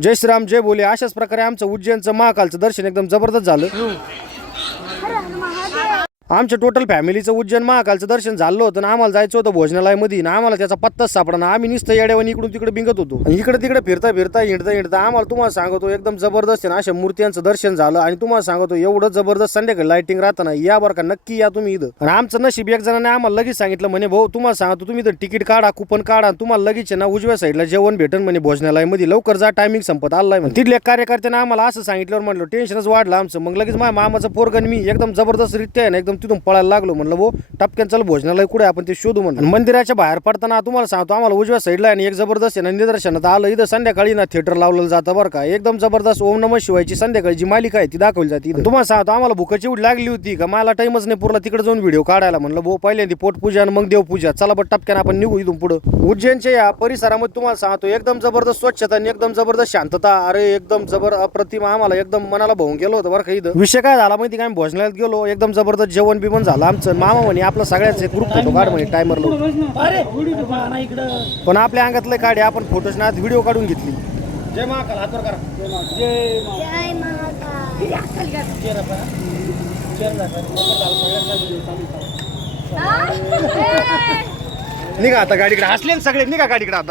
जय श्रीराम जय बोले. अशाच प्रकारे आमचं उज्जैनचं महाकालचं दर्शन एकदम जबरदस्त झालं. आमच्या टोटल फॅमिलीचं उज्जैन महाकालचं दर्शन झालं होतं. आम्हाला जायचं होतं भोजनालयामध्ये ना, आम्हाला त्याचा पत्ताच सापडा. आम्ही नुसतं येड्यावानी इकडून तिकडे बिंगत होतो. इकडे तिकडे फिरता फिरता हिंडता आम्हाला तुम्हाला सांगतो एकदम जबरदस्त आहे ना अशा मूर्त्यांचं दर्शन झालं. आणि तुम्हाला सांगतो एवढं जबरदस्त संध्याकाळी लाइटिंग राहताना या बरं का, नक्की या तुम्ही इथं. आणि आमचं नशीब एक जणांनी आम्हाला लगेच सांगितलं म्हणे भाऊ तुम्हाला सांगतो तुम्ही इथं तिकीट काढा, कुपन काढा, तुम्हाला लगेच ना उजव्या साईडला जेवण भेटन म्हणे भोजनालयामध्ये. लवकर जा, टायमिंग संपत आलाय म्हणे. तिथल्या कार्यकर्त्याने आम्हाला असं सांगितल्यावर म्हणलं टेन्शनच वाढलं आमचं. मग लगेच माझ्या मामाचं पोरगण मी एकदम जबरदस्त रित्या आहे ना एकदम तिथून पळायला लागलो. म्हणलं भाऊ टपक्यान चल भोजनालय कुठे आपण ते शोधू म्हणून. मंदिराच्या बाहेर पडताना तुम्हाला सांगतो आम्हाला उजव्या साईडला आणि एक जबरदस्त आहे ना निदर्शनात आलं. इथं संध्याकाळी ना थिएटर लावलेलं जातं बरं का, एकदम जबरदस्त ओम नमः शिवायची संध्याकाळी जी मालिका आहे ती दाखवली जाते. तुम्हाला सांगतो आम्हाला भुकाची एवढी लागली होती का मला टाइमच नाही पुरला तिकडे जाऊन व्हिडिओ काढायला. म्हणलं भाऊ पहिल्यांदा पोटपूजा आणि मग देवपूजा, चला बट टपक्यान आपण निघू इथून पुढे. उज्जैनच्या या परिसरामध्ये तुम्हाला सांगतो एकदम जबरदस्त स्वच्छता आणि एकदम जबरदस्त शांतता. अरे एकदम जबर अप्रतिम, आम्हाला एकदम मनाला भावून गेलो होतं बरं का. इथं विषय काय झाला माहिती काय, भोजनालयात गेलो एकदम जबरदस्त जेवण बिवण झालं आमचं. मामा म्हणे आपलं सगळ्यांचे ग्रुप फोटो काढ म्हणे टायमरला. पण आपल्या अंगातले काढे आपण फोटोच ना व्हिडिओ काढून घेतली. जय महाकाल हातवर करा. जय निघा आता गाडीकडे, हसले सगळे निघा गाडीकडे आता.